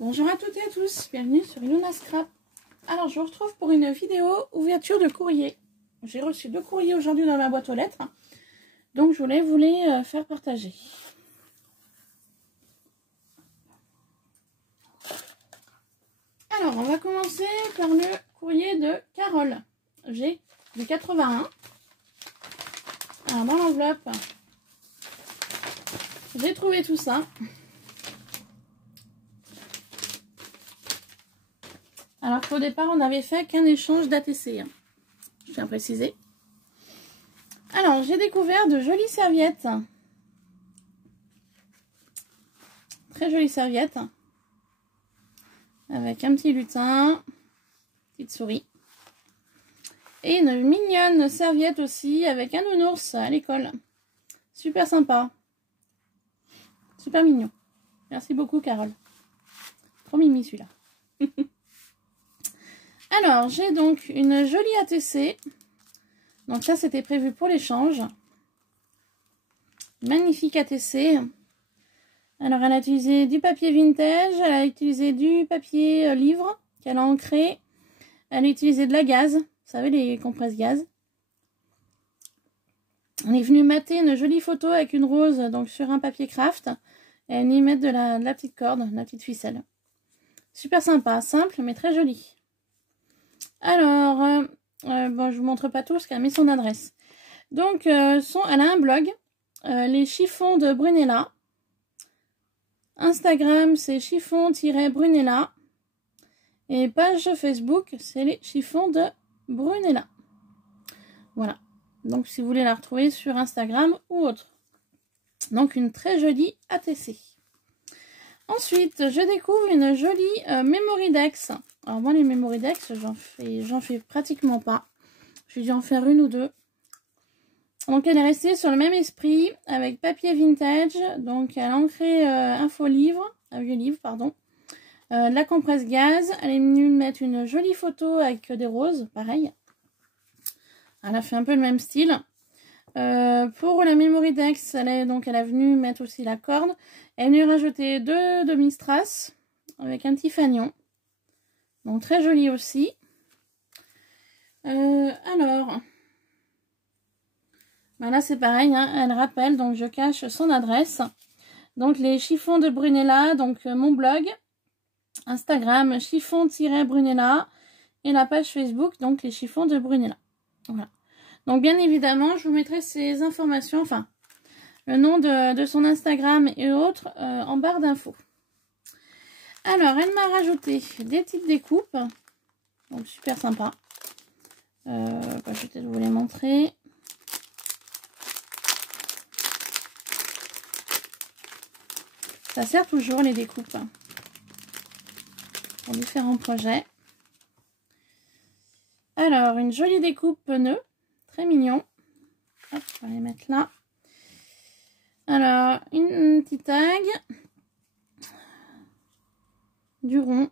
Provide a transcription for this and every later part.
Bonjour à toutes et à tous, bienvenue sur Ilona Scrap. Alors je vous retrouve pour une vidéo ouverture de courrier. J'ai reçu 2 courriers aujourd'hui dans ma boîte aux lettres, donc je voulais vous les faire partager. Alors on va commencer par le courrier de Carole. J'ai du 81. Alors dans l'enveloppe, j'ai trouvé tout ça. Alors qu'au départ, on n'avait fait qu'un échange d'ATC. Je tiens à préciser. Alors, j'ai découvert de jolies serviettes. Très jolies serviettes. Avec un petit lutin, petite souris. Et une mignonne serviette aussi avec un nounours à l'école. Super sympa. Super mignon. Merci beaucoup, Carole. Trop mimi celui-là. Alors, j'ai donc une jolie ATC. Donc ça, c'était prévu pour l'échange. Magnifique ATC. Alors, elle a utilisé du papier vintage. Elle a utilisé du papier livre qu'elle a ancré. Elle a utilisé de la gaze. Vous savez, les compresses gaz. On est venu mater une jolie photo avec une rose donc sur un papier craft. Et elle y met de la petite corde, de la petite ficelle. Super sympa, simple mais très joli. Alors, bon, je vous montre pas tout parce qu'elle a mis son adresse. Donc, elle a un blog, les chiffons de Brunella. Instagram, c'est chiffon-brunella. Et page Facebook, c'est les chiffons de Brunella. Voilà. Donc, si vous voulez la retrouver sur Instagram ou autre. Donc, une très jolie ATC. Ensuite, je découvre une jolie Memorydex. Alors moi, les Memorydex, j'en fais pratiquement pas. J'ai dû en faire une ou deux. Donc elle est restée sur le même esprit avec papier vintage. Donc elle a ancré un vieux livre, pardon. La compresse gaz. Elle est venue mettre une jolie photo avec des roses, pareil. Elle a fait un peu le même style. Pour la Memorydex, elle a venu mettre aussi la corde. Elle est venue rajouter 2 demi-strass avec un petit fanion. Donc très joli aussi. Alors, ben là c'est pareil, hein, elle rappelle, donc je cache son adresse. Donc les chiffons de Brunella, donc mon blog, Instagram, chiffon-brunella et la page Facebook, donc les chiffons de Brunella. Voilà. Donc bien évidemment, je vous mettrai ces informations, enfin le nom de son Instagram et autres en barre d'infos. Alors, elle m'a rajouté des petites découpes. Donc, super sympa. Je vais peut-être vous les montrer. Ça sert toujours, les découpes. Pour différents projets. Alors, une jolie découpe nœud. Très mignon. Hop, on va les mettre là. Alors, une petite tag. Du rond.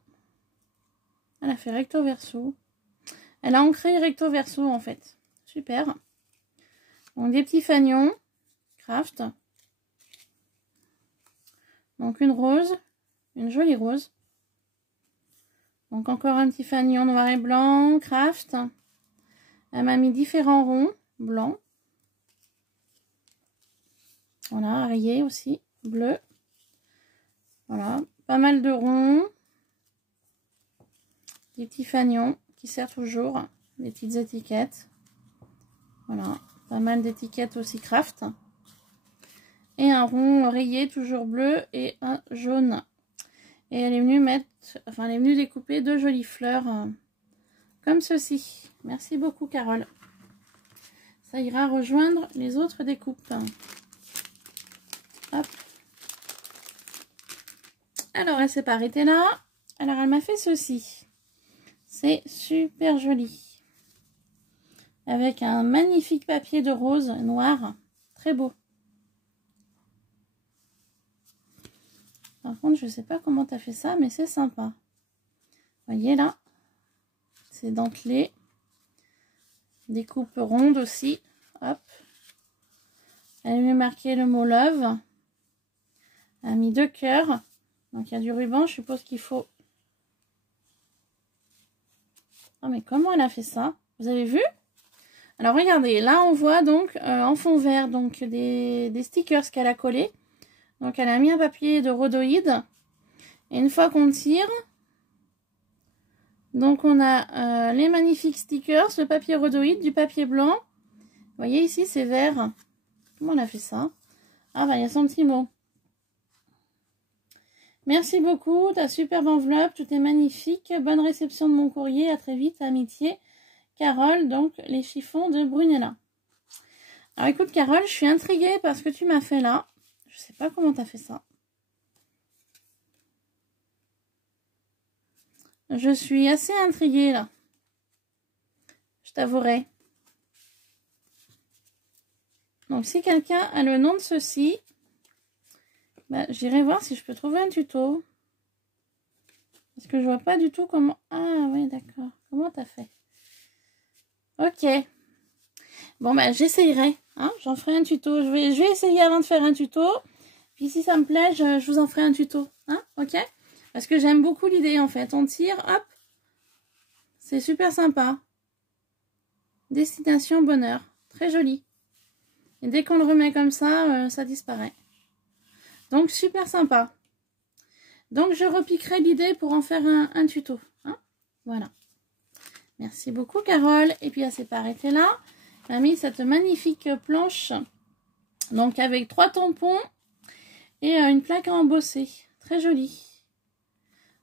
Elle a fait recto verso. Elle a ancré recto verso en fait. Super. Donc des petits fanions. Craft. Donc une rose. Une jolie rose. Donc encore un petit fanion noir et blanc. Craft. Elle m'a mis différents ronds. Blancs. Voilà, rayé aussi. Bleu. Voilà. Pas mal de ronds. Des petits fanions qui servent toujours, des petites étiquettes. Voilà, pas mal d'étiquettes aussi craft. Et un rond rayé, toujours bleu et un jaune. Et elle est venue elle est venue découper 2 jolies fleurs comme ceci. Merci beaucoup, Carole. Ça ira rejoindre les autres découpes. Hop. Alors, elle s'est pas arrêtée là. Alors, elle m'a fait ceci. C'est super joli. Avec un magnifique papier de rose noir. Très beau. Par contre, je ne sais pas comment tu as fait ça, mais c'est sympa. Vous voyez là. C'est dentelé. Des coupes rondes aussi. Hop. Elle a marqué le mot love. Elle a mis 2 cœurs. Donc il y a du ruban, je suppose qu'il faut... Oh mais comment elle a fait ça? Vous avez vu? Alors regardez, là on voit donc en fond vert donc des stickers qu'elle a collés. Donc elle a mis un papier de rhodoïde. Et une fois qu'on tire, donc on a les magnifiques stickers, le papier rhodoïde, du papier blanc. Vous voyez ici c'est vert. Comment on a fait ça? Ah bah il y a son petit mot. Merci beaucoup, ta superbe enveloppe, tout est magnifique. Bonne réception de mon courrier, à très vite, amitié. Carole, donc les chiffons de Brunella. Alors écoute Carole, je suis intriguée par ce que tu m'as fait là. Je sais pas comment tu as fait ça. Je suis assez intriguée là. Je t'avouerai. Donc si quelqu'un a le nom de ceci, bah, j'irai voir si je peux trouver un tuto. Parce que je vois pas du tout comment... Ah oui d'accord. Comment t'as fait? Ok. Bon bah j'essayerai. Hein, j'en ferai un tuto. Je vais essayer avant de faire un tuto. Puis si ça me plaît, je vous en ferai un tuto. Hein, ok? Parce que j'aime beaucoup l'idée en fait. On tire, hop. C'est super sympa. Destination bonheur. Très joli. Et dès qu'on le remet comme ça, ça disparaît. Donc super sympa. Donc je repiquerai l'idée pour en faire un tuto. Hein, voilà. Merci beaucoup Carole. Et puis elle s'est pas arrêtée là. Elle a mis cette magnifique planche. Donc avec 3 tampons et une plaque à embosser. Très jolie.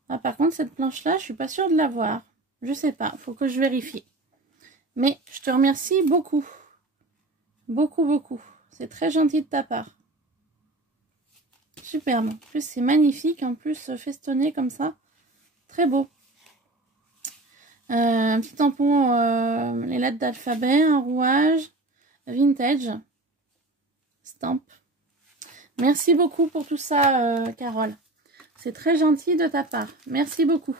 Ah, par contre cette planche là, je suis pas sûre de l'avoir. Je sais pas, faut que je vérifie. Mais je te remercie beaucoup. Beaucoup, beaucoup. C'est très gentil de ta part. Superbe. En plus, c'est magnifique. En plus, festonné comme ça. Très beau. Un petit tampon, les lettres d'alphabet, un rouage, vintage, stamp. Merci beaucoup pour tout ça, Carole. C'est très gentil de ta part. Merci beaucoup.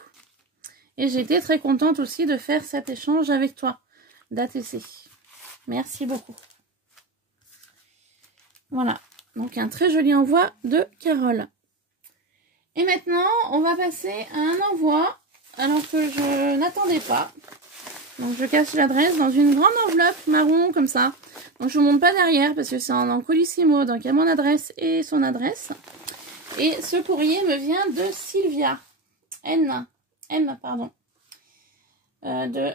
Et j'ai été très contente aussi de faire cet échange avec toi, d'ATC. Merci beaucoup. Voilà. Donc un très joli envoi de Carole. Et maintenant, on va passer à un envoi, alors que je n'attendais pas. Donc je cache l'adresse dans une grande enveloppe marron comme ça. Donc je ne vous montre pas derrière parce que c'est en colissimo. Donc il y a mon adresse et son adresse. Et ce courrier me vient de Sylvia. M, pardon. De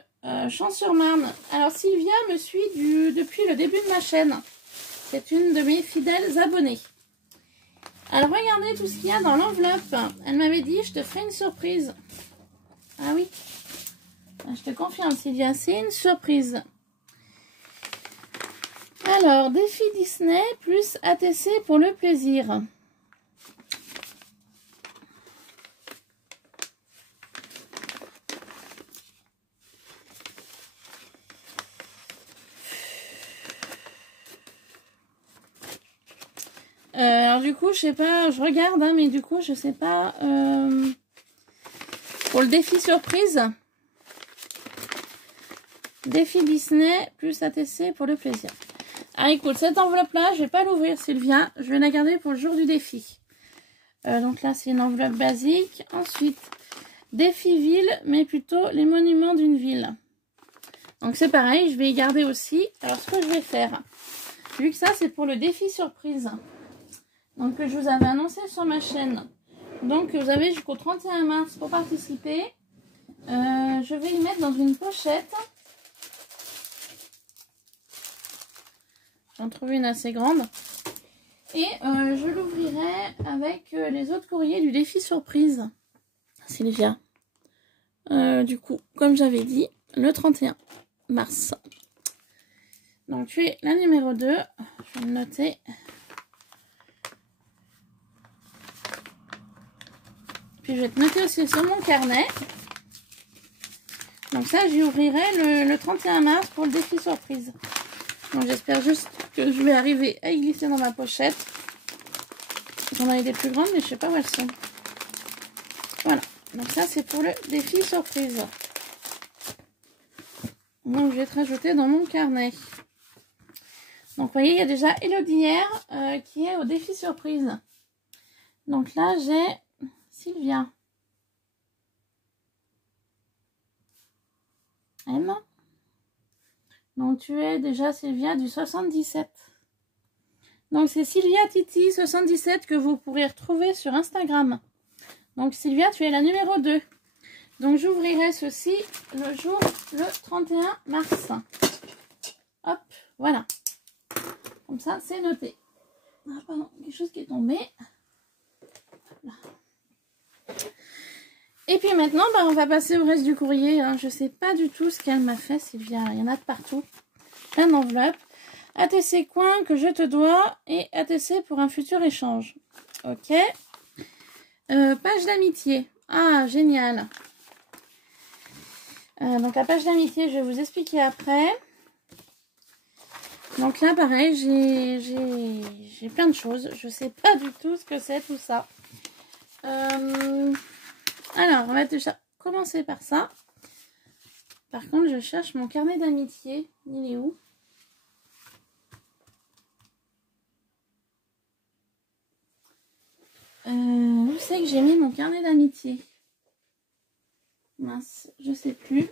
Champs-sur-Marne. Alors Sylvia me suit depuis le début de ma chaîne. C'est une de mes fidèles abonnées. Alors regardez tout ce qu'il y a dans l'enveloppe. Elle m'avait dit je te ferai une surprise. Ah oui. Je te confirme Sylvia, c'est une surprise. Alors, défi Disney plus ATC pour le plaisir. Alors du coup, je sais pas, je regarde, hein, mais du coup, je sais pas. Pour le défi surprise. Défi Disney plus ATC pour le plaisir. Ah écoute, cette enveloppe-là, je vais pas l'ouvrir Sylvia. Je vais la garder pour le jour du défi. Donc là, c'est une enveloppe basique. Ensuite, défi ville, mais plutôt les monuments d'une ville. Donc c'est pareil, je vais y garder aussi. Alors ce que je vais faire, vu que ça c'est pour le défi surprise, donc que je vous avais annoncé sur ma chaîne. Donc vous avez jusqu'au 31 mars pour participer. Je vais y mettre dans une pochette. J'en trouve une assez grande. Et je l'ouvrirai avec les autres courriers du défi surprise. Sylvia. Du coup, comme j'avais dit, le 31 mars. Donc tu es la numéro 2. Je vais le noter. Puis je vais te noter aussi sur mon carnet. Donc ça, j'y ouvrirai le 31 mars pour le défi surprise. Donc j'espère juste que je vais arriver à y glisser dans ma pochette. J'en avais des plus grandes, mais je sais pas où elles sont. Voilà. Donc ça, c'est pour le défi surprise. Donc je vais te rajouter dans mon carnet. Donc vous voyez, il y a déjà Elodie hier qui est au défi surprise. Donc là, j'ai Sylvia. M. Donc tu es déjà Sylvia du 77. Donc c'est Sylvia Titi 77 que vous pourrez retrouver sur Instagram. Donc Sylvia, tu es la numéro 2. Donc j'ouvrirai ceci le jour le 31 mars. Hop, voilà. Comme ça, c'est noté. Ah pardon, quelque chose qui est tombé. Là. Et puis maintenant, bah, on va passer au reste du courrier. Hein. Je ne sais pas du tout ce qu'elle m'a fait, Sylvia. Il y en a de partout. Plein d'enveloppes. ATC coin que je te dois et ATC pour un futur échange. Ok. Page d'amitié. Ah, génial. Donc la page d'amitié, je vais vous expliquer après. Donc là, pareil, j'ai plein de choses. Je ne sais pas du tout ce que c'est tout ça. Alors, on va déjà commencer par ça. Par contre, je cherche mon carnet d'amitié. Il est où? Où c'est que j'ai mis mon carnet d'amitié? Mince, je sais plus.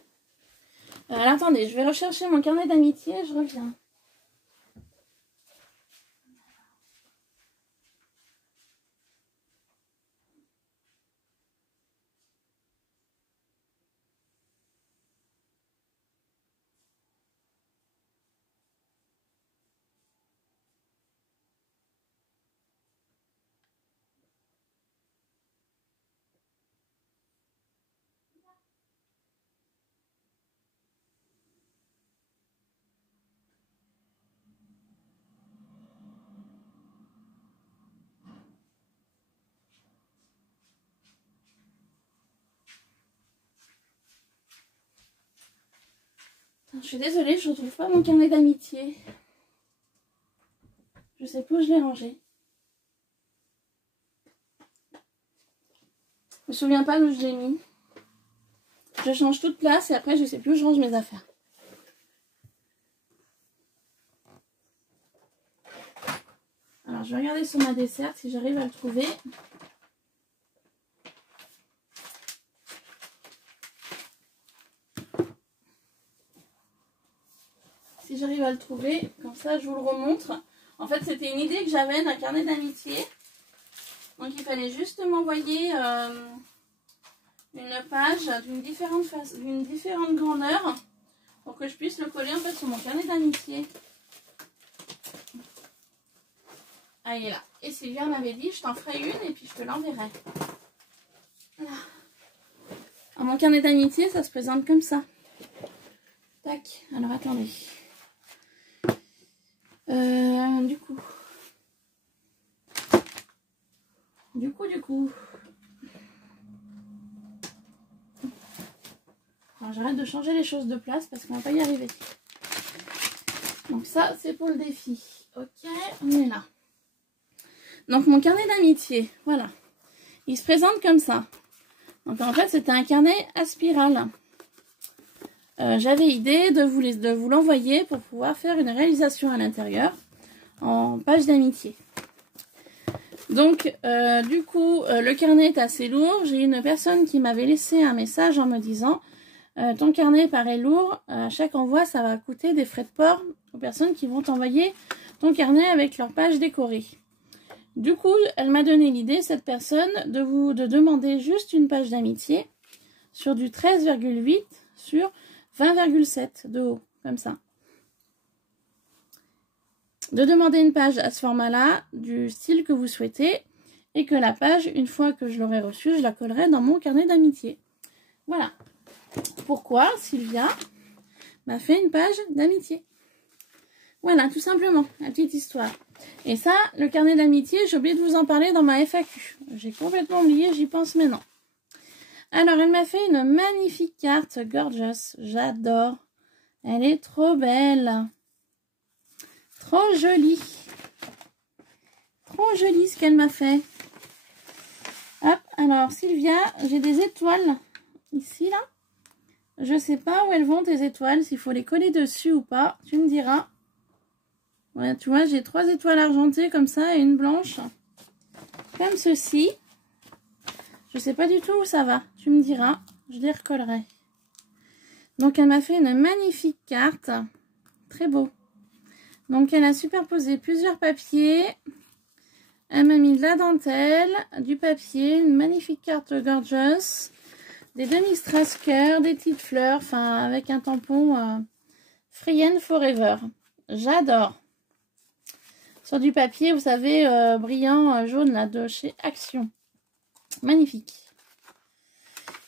Alors, attendez, je vais rechercher mon carnet d'amitié, je reviens. Je suis désolée, je ne retrouve pas mon carnet d'amitié. Je sais plus où je l'ai rangé. Je me souviens pas où je l'ai mis. Je change toute place et après je sais plus où je range mes affaires. Alors je vais regarder sur ma desserte si j'arrive à le trouver. Si j'arrive à le trouver, comme ça je vous le remontre. En fait c'était une idée que j'avais d'un carnet d'amitié. Donc il fallait juste m'envoyer une page d'une différente grandeur pour que je puisse le coller en fait sur mon carnet d'amitié. Ah, il est là. Et Sylvia m'avait dit, je t'en ferai une et puis je te l'enverrai. Voilà. Alors, mon carnet d'amitié, ça se présente comme ça. Tac. Alors, attendez. Du coup. Alors, j'arrête de changer les choses de place parce qu'on va pas y arriver. Donc, ça, c'est pour le défi. Ok, on est là. Donc mon carnet d'amitié, voilà. Il se présente comme ça. Donc en fait c'était un carnet à spirale. J'avais idée de vous l'envoyer pour pouvoir faire une réalisation à l'intérieur en page d'amitié. Donc du coup le carnet est assez lourd. J'ai une personne qui m'avait laissé un message en me disant ton carnet paraît lourd, à chaque envoi ça va coûter des frais de port aux personnes qui vont t'envoyer ton carnet avec leur page décorée. Du coup, elle m'a donné l'idée, cette personne, de demander juste une page d'amitié sur du 13,8 sur 20,7 de haut, comme ça. De demander une page à ce format-là, du style que vous souhaitez, et que la page, une fois que je l'aurai reçue, je la collerai dans mon carnet d'amitié. Voilà. Pourquoi Sylvia m'a fait une page d'amitié. Voilà, tout simplement, la petite histoire. Et ça, le carnet d'amitié, j'ai oublié de vous en parler dans ma FAQ. J'ai complètement oublié, j'y pense maintenant. Alors, elle m'a fait une magnifique carte gorgeous. J'adore. Elle est trop belle. Trop jolie. Trop jolie ce qu'elle m'a fait. Hop, alors Sylvia, j'ai des étoiles ici, là. Je sais pas où elles vont tes étoiles, s'il faut les coller dessus ou pas. Tu me diras. Ouais, tu vois, j'ai 3 étoiles argentées comme ça et une blanche. Comme ceci. Je sais pas du tout où ça va. Tu me diras. Je les recollerai. Donc, elle m'a fait une magnifique carte. Très beau. Donc, elle a superposé plusieurs papiers. Elle m'a mis de la dentelle, du papier, une magnifique carte gorgeous, des demi-strass cœur, des petites fleurs, enfin, avec un tampon Free and Forever. J'adore. Sur du papier, vous savez, brillant jaune, là, de chez Action. Magnifique.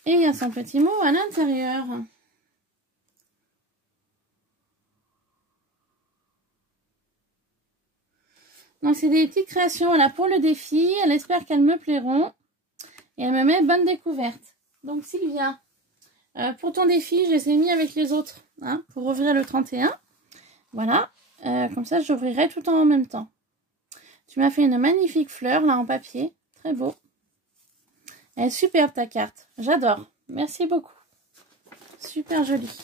Et il y a son petit mot à l'intérieur. Donc, c'est des petites créations là pour le défi. Elle espère qu'elles me plairont. Et elle me met bonne découverte. Donc, Sylvia, pour ton défi, je les ai mis avec les autres. Hein, pour ouvrir le 31. Voilà. Comme ça, j'ouvrirai tout en même temps. Tu m'as fait une magnifique fleur là en papier. Très beau. Elle est superbe ta carte. J'adore. Merci beaucoup. Super jolie.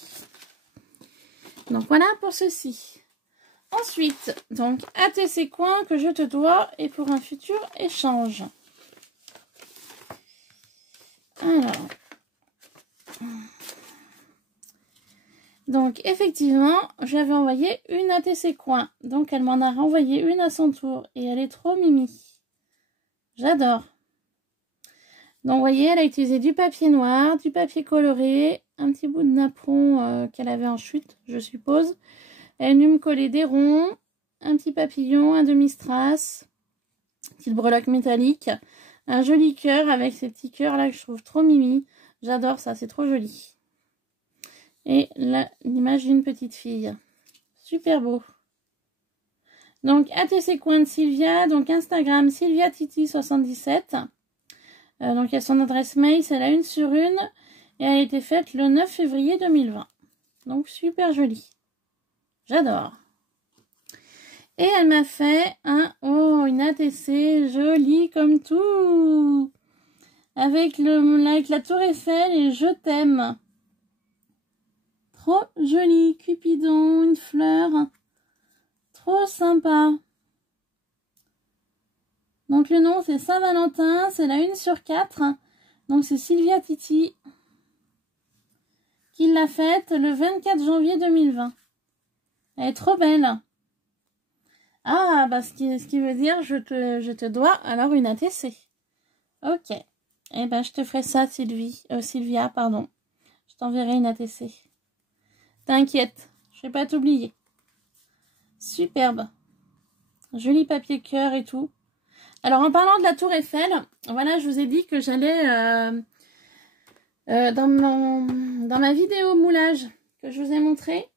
Donc, voilà pour ceci. Ensuite, donc, ATC coin que je te dois et pour un futur échange. Alors. Donc, effectivement, j'avais envoyé une ATC coin. Donc, elle m'en a renvoyé une à son tour. Et elle est trop mimi. J'adore. Donc, vous voyez, elle a utilisé du papier noir, du papier coloré, un petit bout de napperon qu'elle avait en chute, je suppose. Elle est venue me coller des ronds, un petit papillon, un demi-strass, petite breloque métallique, un joli cœur avec ces petits cœurs là que je trouve trop mimi. J'adore ça, c'est trop joli. Et là, l'image d'une petite fille. Super beau. Donc, ATC coin de Sylvia, donc Instagram SylviaTiti77. Donc, il y a son adresse mail, c'est la 1 sur 1. Et elle a été faite le 9 février 2020. Donc, super jolie. J'adore. Et elle m'a fait une ATC jolie comme tout. Avec la tour Eiffel et je t'aime. Trop joli. Cupidon, une fleur. Trop sympa. Donc le nom c'est Saint-Valentin. C'est la 1 sur 4. Donc c'est Sylvia Titi qui l'a faite le 24 janvier 2020. Elle est trop belle. Ah, bah ce qui veut dire je te dois alors une ATC. Ok. Eh ben je te ferai ça, Sylvia, pardon. Je t'enverrai une ATC. T'inquiète, je vais pas t'oublier. Superbe. Joli papier cœur et tout. Alors en parlant de la tour Eiffel, voilà, je vous ai dit que j'allais dans ma vidéo moulage que je vous ai montré.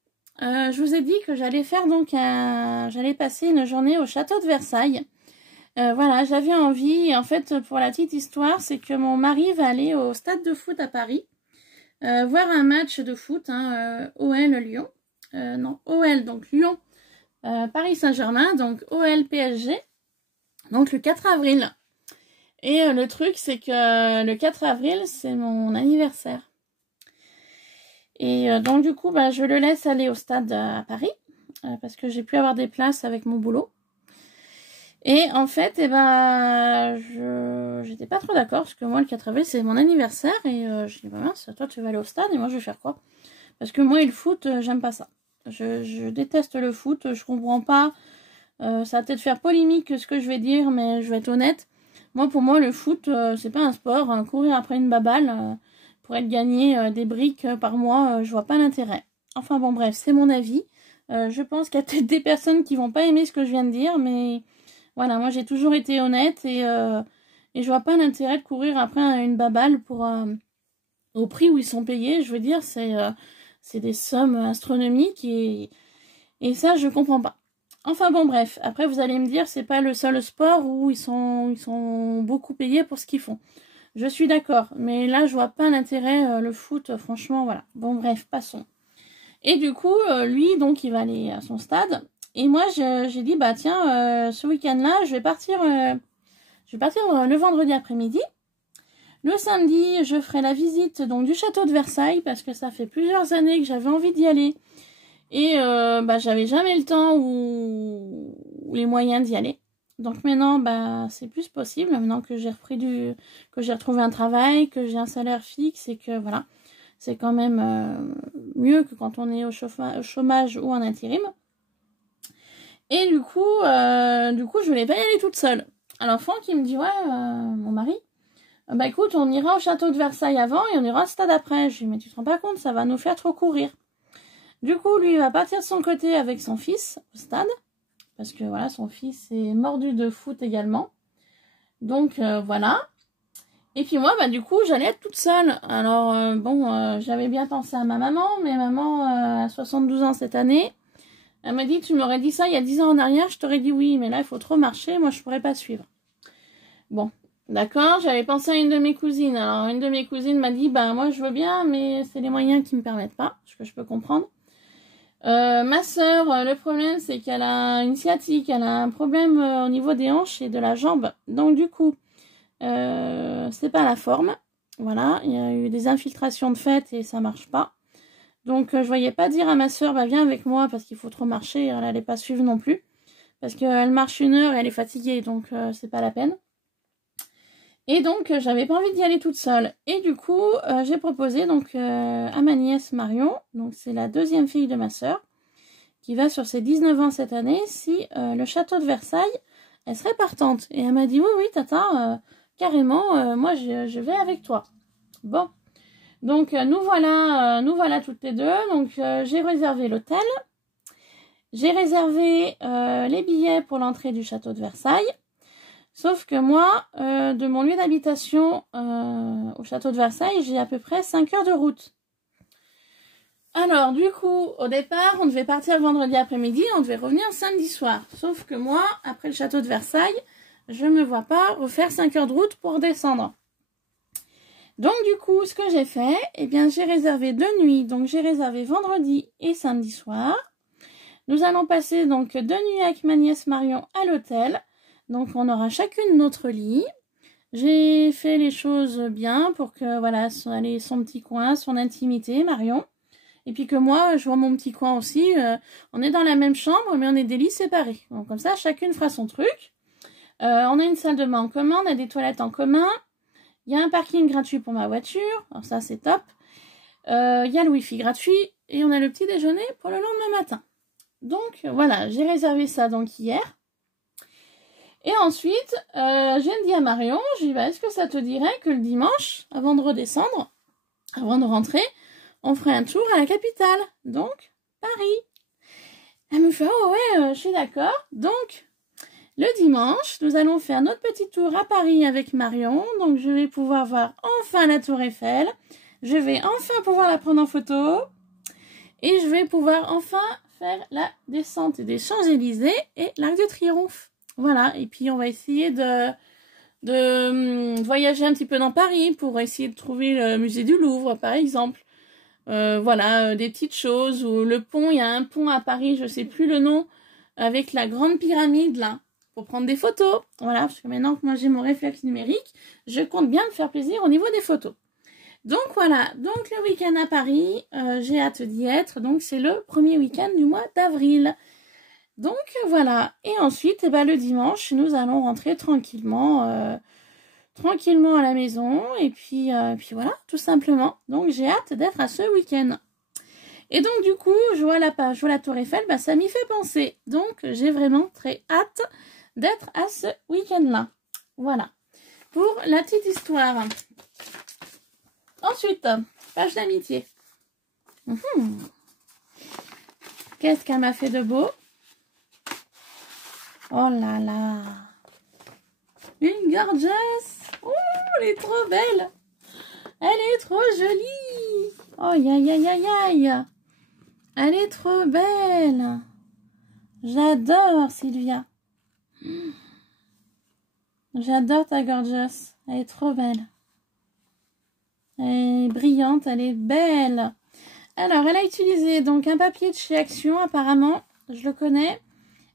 Je vous ai dit que j'allais faire donc j'allais passer une journée au château de Versailles. Voilà, j'avais envie. Et en fait, pour la petite histoire, c'est que mon mari va aller au stade de foot à Paris voir un match de foot, OL Lyon. Non, OL, donc Lyon, Paris Saint-Germain, donc OL PSG. Donc le 4 avril. Et le truc, c'est que le 4 avril, c'est mon anniversaire. Et donc du coup, bah, je le laisse aller au stade à Paris. Parce que j'ai pu avoir des places avec mon boulot. Et en fait, eh ben, j'étais pas trop d'accord. Parce que moi, le 4 avril, c'est mon anniversaire. Et je dis, bah mince, toi, tu vas aller au stade. Et moi, je vais faire quoi? Parce que moi et le foot, j'aime pas ça. Je déteste le foot. Je comprends pas. Ça va peut-être faire polémique ce que je vais dire. Mais je vais être honnête. Moi, pour moi, le foot, c'est pas un sport. Courir après une baballe pour être gagné des briques par mois, je vois pas l'intérêt. Enfin bon, bref, c'est mon avis. Je pense qu'il y a peut-être des personnes qui vont pas aimer ce que je viens de dire, mais voilà, moi j'ai toujours été honnête et je vois pas l'intérêt de courir après une baballe pour au prix où ils sont payés. Je veux dire, c'est des sommes astronomiques et ça, je comprends pas. Enfin bon, bref, après vous allez me dire, c'est pas le seul sport où ils sont beaucoup payés pour ce qu'ils font. Je suis d'accord, mais là je vois pas l'intérêt, le foot, franchement, voilà. Bon bref, passons. Et du coup, lui, donc il va aller à son stade. Et moi j'ai dit, bah tiens, ce week-end-là, je vais partir le vendredi après-midi. Le samedi, je ferai la visite donc du château de Versailles, parce que ça fait plusieurs années que j'avais envie d'y aller. Et bah j'avais jamais le temps ou les moyens d'y aller. Donc maintenant, bah, c'est plus possible. Maintenant que j'ai retrouvé un travail, que j'ai un salaire fixe et que voilà, c'est quand même mieux que quand on est au chômage ou en intérim. Et du coup, je voulais pas y aller toute seule. Alors Franck, il me dit, ouais, mon mari, bah écoute, on ira au château de Versailles avant et on ira au stade après. Je lui dis, mais tu te rends pas compte, ça va nous faire trop courir. Du coup, lui, il va partir de son côté avec son fils au stade. Parce que voilà, son fils est mordu de foot également. Donc voilà. Et puis moi, bah du coup, j'allais être toute seule. Alors bon, j'avais bien pensé à ma maman, mais maman a 72 ans cette année. Elle m'a dit, tu m'aurais dit ça il y a 10 ans en arrière, je t'aurais dit oui, mais là, il faut trop marcher, moi, je pourrais pas suivre. Bon, d'accord, j'avais pensé à une de mes cousines. Alors, une de mes cousines m'a dit, bah moi, je veux bien, mais c'est les moyens qui me permettent pas, ce que je peux comprendre. Ma sœur, le problème, c'est qu'elle a une sciatique, elle a un problème au niveau des hanches et de la jambe. Donc, du coup, c'est pas la forme. Voilà, il y a eu des infiltrations de fait et ça marche pas. Donc, je voyais pas dire à ma sœur, bah viens avec moi parce qu'il faut trop marcher. Elle allait pas suivre non plus. Parce qu'elle marche 1 heure et elle est fatiguée, donc c'est pas la peine. Et donc, j'avais pas envie d'y aller toute seule. Et du coup, j'ai proposé donc à ma nièce Marion, donc c'est la 2e fille de ma sœur, qui va sur ses 19 ans cette année, si le château de Versailles, elle serait partante. Et elle m'a dit, oui, tata, carrément, moi je vais avec toi. Bon. Donc, nous voilà toutes les deux. Donc, j'ai réservé l'hôtel. J'ai réservé les billets pour l'entrée du château de Versailles. Sauf que moi, de mon lieu d'habitation au château de Versailles, j'ai à peu près 5 heures de route. Alors, du coup, au départ, on devait partir vendredi après-midi, on devait revenir samedi soir. Sauf que moi, après le château de Versailles, je ne me vois pas refaire 5 heures de route pour descendre. Donc, du coup, ce que j'ai fait, eh bien, j'ai réservé 2 nuits. Donc, j'ai réservé vendredi et samedi soir. Nous allons passer donc 2 nuits avec ma nièce Marion à l'hôtel. Donc, on aura chacune notre lit. J'ai fait les choses bien pour que, voilà, elle ait son petit coin, son intimité, Marion. Et puis que moi, je vois mon petit coin aussi. On est dans la même chambre, mais on est des lits séparés. Donc, comme ça, chacune fera son truc. On a une salle de bain en commun, on a des toilettes en commun. Il y a un parking gratuit pour ma voiture. Alors ça, c'est top. Il y a le wifi gratuit. Et on a le petit déjeuner pour le lendemain matin. Donc, voilà, j'ai réservé ça donc hier. Et ensuite, j'ai dit à Marion, je lui ai dit, est-ce que ça te dirait que le dimanche, avant de redescendre, avant de rentrer, on ferait un tour à la capitale, donc Paris. Elle me fait, oh ouais, je suis d'accord. Donc, le dimanche, nous allons faire notre petit tour à Paris avec Marion. Donc, je vais pouvoir voir enfin la Tour Eiffel. Je vais enfin pouvoir la prendre en photo. Et je vais pouvoir enfin faire la descente des Champs-Élysées et l'Arc de Triomphe. Voilà, et puis on va essayer de voyager un petit peu dans Paris pour essayer de trouver le musée du Louvre, par exemple. Voilà, des petites choses. Ou le pont, il y a un pont à Paris, je sais plus le nom, avec la grande pyramide, là, pour prendre des photos. Voilà, parce que maintenant que moi j'ai mon réflexe numérique, je compte bien me faire plaisir au niveau des photos. Donc voilà, donc le week-end à Paris, j'ai hâte d'y être. Donc c'est le premier week-end du mois d'avril. Donc voilà, et ensuite, eh ben, le dimanche, nous allons rentrer tranquillement à la maison, et puis voilà, tout simplement. Donc j'ai hâte d'être à ce week-end. Et donc du coup, je vois la Tour Eiffel, bah, ça m'y fait penser. Donc j'ai vraiment très hâte d'être à ce week-end-là. Voilà, pour la petite histoire. Ensuite, page d'amitié. Qu'est-ce qu'elle m'a fait de beau? Oh là là. Une gorgeous. Oh, elle est trop belle. Elle est trop jolie. Oh, aïe, aïe, aïe, aïe. Elle est trop belle. J'adore Sylvia. J'adore ta gorgeous. Elle est trop belle. Elle est brillante, elle est belle. Alors, elle a utilisé donc un papier de chez Action, apparemment. Je le connais.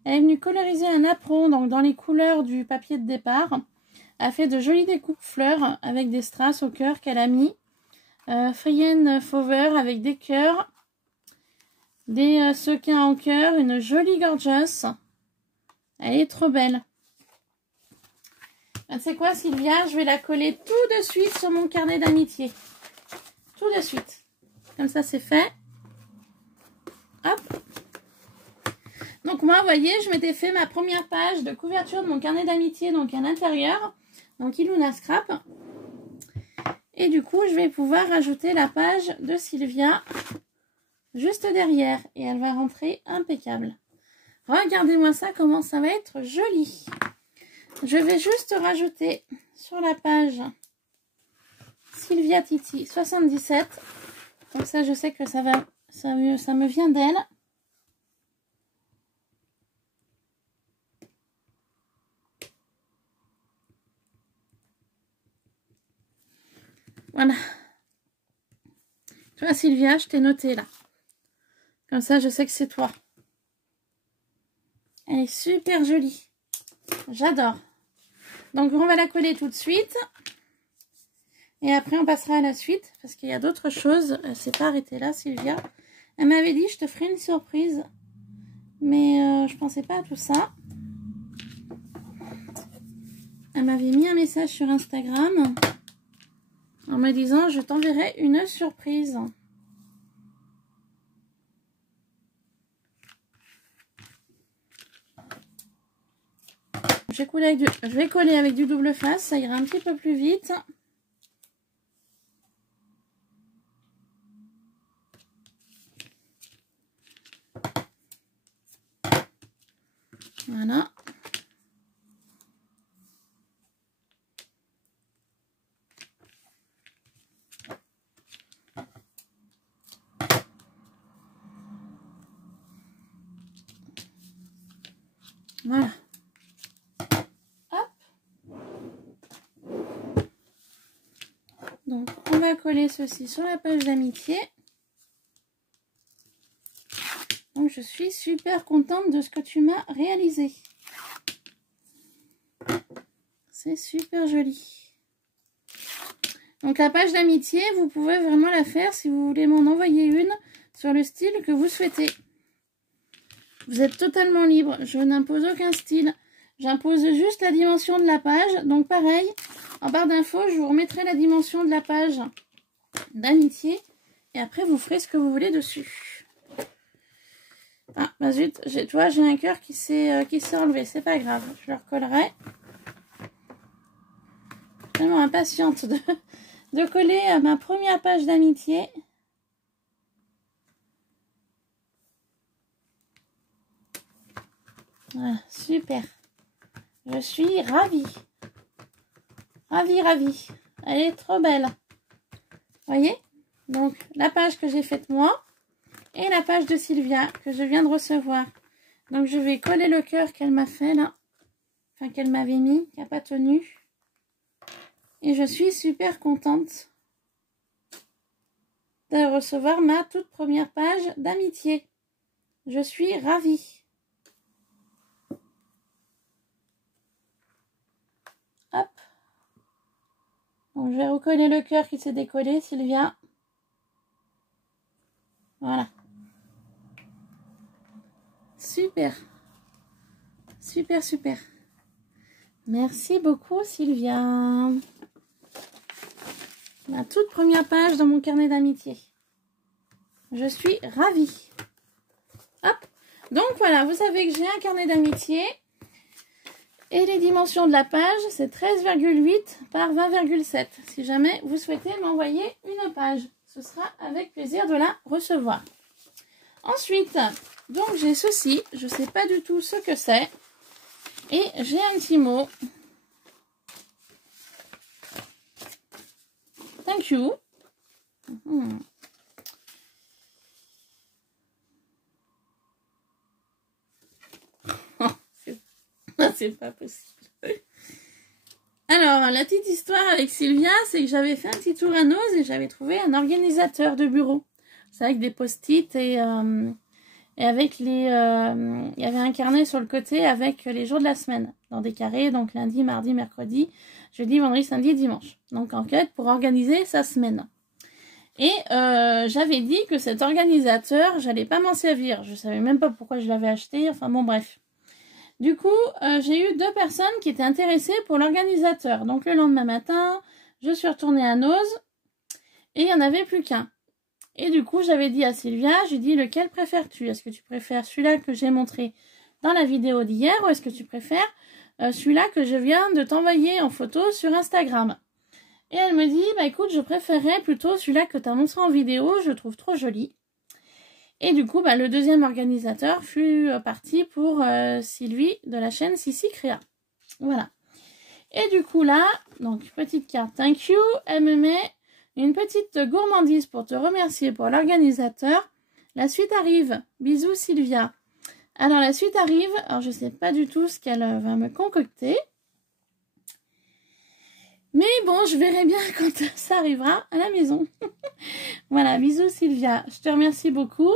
Elle est venue coloriser un apron donc dans les couleurs du papier de départ. Elle a fait de jolies découpes fleurs avec des strass au cœur qu'elle a mis. Frienne Fauver avec des cœurs. Des sequins en cœur. Une jolie gorgeous. Elle est trop belle. C'est quoi, Sylvia? Je vais la coller tout de suite sur mon carnet d'amitié. Tout de suite. Comme ça, c'est fait. Hop. Donc moi, vous voyez, je m'étais fait ma première page de couverture de mon carnet d'amitié, donc à l'intérieur. Donc Iluna Scrap. Et du coup, je vais pouvoir rajouter la page de Sylvia juste derrière. Et elle va rentrer impeccable. Regardez-moi ça, comment ça va être joli. Je vais juste rajouter sur la page Sylvia Titi 77. Donc ça, je sais que ça me vient d'elle. Voilà. Tu vois, Sylvia, je t'ai noté là. Comme ça, je sais que c'est toi. Elle est super jolie. J'adore. Donc, on va la coller tout de suite. Et après, on passera à la suite. Parce qu'il y a d'autres choses. Elle ne s'est pas arrêtée là, Sylvia. Elle m'avait dit, je te ferai une surprise. Mais je pensais pas à tout ça. Elle m'avait mis un message sur Instagram. En me disant, je t'enverrai une surprise. Je vais coller avec du double face, ça ira un petit peu plus vite. Voilà. Voilà. Hop. Donc, on va coller ceci sur la page d'amitié. Donc, je suis super contente de ce que tu m'as réalisé. C'est super joli. Donc, la page d'amitié, vous pouvez vraiment la faire si vous voulez m'en envoyer une sur le style que vous souhaitez. Vous êtes totalement libre. Je n'impose aucun style. J'impose juste la dimension de la page. Donc, pareil, en barre d'infos, je vous remettrai la dimension de la page d'amitié. Et après, vous ferez ce que vous voulez dessus. Ah, bah zut, tu vois, j'ai un cœur qui s'est enlevé. C'est pas grave, je le recollerai. Je suis tellement impatiente de coller ma première page d'amitié. Voilà, super. Je suis ravie. Ravie, ravie. Elle est trop belle. Voyez? Donc, la page que j'ai faite moi et la page de Sylvia que je viens de recevoir. Donc, je vais coller le cœur qu'elle m'a fait là. Enfin, qu'elle m'avait mis, qui n'a pas tenu. Et je suis super contente de recevoir ma toute première page d'amitié. Je suis ravie. Hop. Donc, je vais recoller le cœur qui s'est décollé, Sylvia. Voilà. Super. Super, super. Merci beaucoup, Sylvia. Ma toute première page dans mon carnet d'amitié. Je suis ravie. Hop. Donc, voilà, vous savez que j'ai un carnet d'amitié. Et les dimensions de la page, c'est 13,8 par 20,7. Si jamais vous souhaitez m'envoyer une page, ce sera avec plaisir de la recevoir. Ensuite, donc j'ai ceci. Je ne sais pas du tout ce que c'est. Et j'ai un petit mot. Thank you. C'est pas possible. Alors, la petite histoire avec Sylvia, c'est que j'avais fait un petit tour à Nose et j'avais trouvé un organisateur de bureau. C'est avec des post-it et avec les... il y avait un carnet sur le côté avec les jours de la semaine, dans des carrés, donc lundi, mardi, mercredi, jeudi, vendredi, samedi et dimanche. Donc, en fait, pour organiser sa semaine. Et j'avais dit que cet organisateur, j'allais pas m'en servir. Je savais même pas pourquoi je l'avais acheté, enfin bon, bref. Du coup, j'ai eu 2 personnes qui étaient intéressées pour l'organisateur. Donc le lendemain matin, je suis retournée à Noz et il n'y en avait plus qu'un. Et du coup, j'avais dit à Sylvia, j'ai dit lequel préfères-tu? Est-ce que tu préfères celui-là que j'ai montré dans la vidéo d'hier ou est-ce que tu préfères celui-là que je viens de t'envoyer en photo sur Instagram? Et elle me dit, bah écoute, je préférerais plutôt celui-là que tu as montré en vidéo, je le trouve trop joli. Et du coup, bah, le deuxième organisateur fut parti pour Sylvie de la chaîne Sissi Créa. Voilà. Et du coup là, donc petite carte thank you, elle me met une petite gourmandise pour te remercier pour l'organisateur. La suite arrive. Bisous Sylvia. Alors la suite arrive. Alors je sais pas du tout ce qu'elle va me concocter. Mais bon, je verrai bien quand ça arrivera à la maison. Voilà, bisous Sylvia. Je te remercie beaucoup.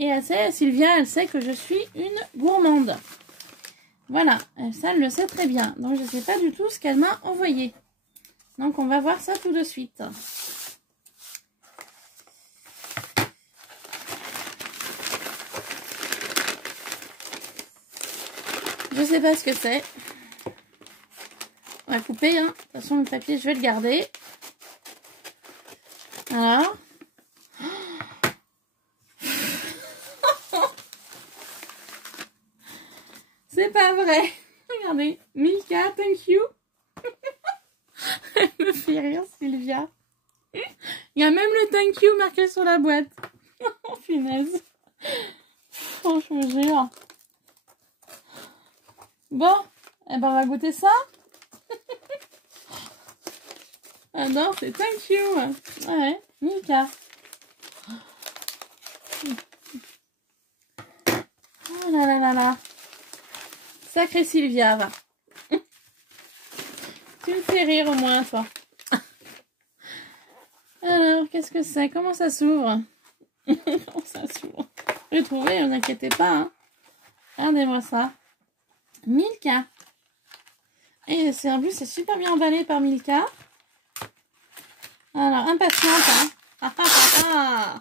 Et Sylvia, elle sait que je suis une gourmande. Voilà, ça elle le sait très bien. Donc je ne sais pas du tout ce qu'elle m'a envoyé. Donc on va voir ça tout de suite. Je sais pas ce que c'est. On va couper, hein. De toute façon le papier je vais le garder. Alors. C'est pas vrai. Regardez. Milka, thank you. Elle me fait rire, Sylvia. Il y a même le thank you marqué sur la boîte. Oh, finesse. Oh, je vous jure. Bon, eh ben, on va goûter ça. Ah non, c'est thank you. Ouais, Milka. Oh là là là là. Sacré Sylvia, va. Tu me fais rire au moins, toi. Alors, qu'est-ce que c'est? Comment ça s'ouvre? Comment ça s'ouvre? J'ai trouvé, ne vous inquiétez pas. Hein. Regardez-moi ça. Milka. Et c'est en plus, c'est super bien emballé par Milka. Alors, impatiente. Hein.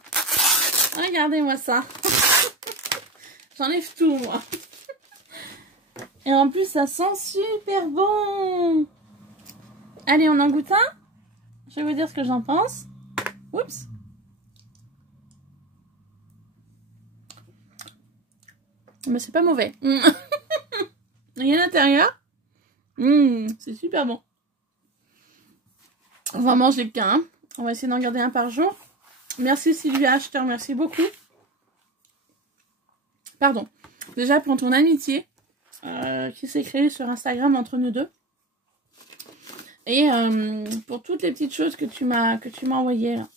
Regardez-moi ça. J'enlève tout, moi. Et en plus, ça sent super bon. Allez, on en goûte un. Je vais vous dire ce que j'en pense. Oups. Mais c'est pas mauvais. Rien à l'intérieur. C'est super bon. On va manger qu'un. On va essayer d'en garder un par jour. Merci Sylvia, je te remercie beaucoup. Pardon. Déjà pour ton amitié qui s'est créée sur Instagram entre nous deux. Et pour toutes les petites choses que tu m'as envoyées là.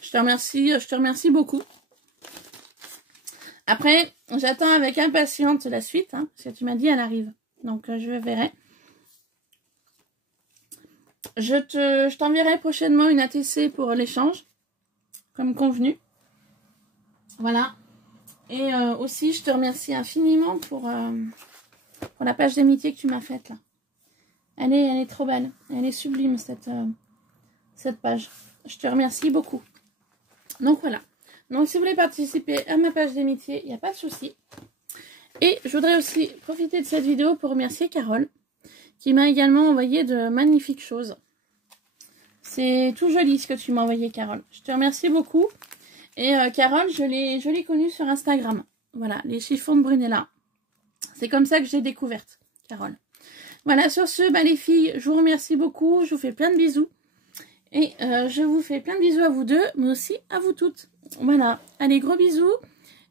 Je te remercie beaucoup. Après, j'attends avec impatience la suite, hein, parce que tu m'as dit elle arrive. Donc je verrai. Je t'enverrai prochainement une ATC pour l'échange, comme convenu. Voilà. Et aussi, je te remercie infiniment pour la page d'amitié que tu m'as faite là. Elle est trop belle. Elle est sublime, cette page. Je te remercie beaucoup. Donc voilà. Donc si vous voulez participer à ma page d'amitié, il n'y a pas de souci. Et je voudrais aussi profiter de cette vidéo pour remercier Carole, qui m'a également envoyé de magnifiques choses. C'est tout joli ce que tu m'as envoyé, Carole. Je te remercie beaucoup. Et Carole, je l'ai connue sur Instagram. Voilà, les chiffons de Brunella. C'est comme ça que j'ai découverte, Carole. Voilà, sur ce, bah, les filles, je vous remercie beaucoup. Je vous fais plein de bisous. Et je vous fais plein de bisous à vous deux, mais aussi à vous toutes. Voilà, allez, gros bisous.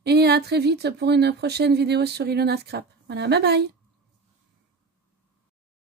Et à très vite pour une prochaine vidéo sur Ilona Scrap. Voilà, bye bye.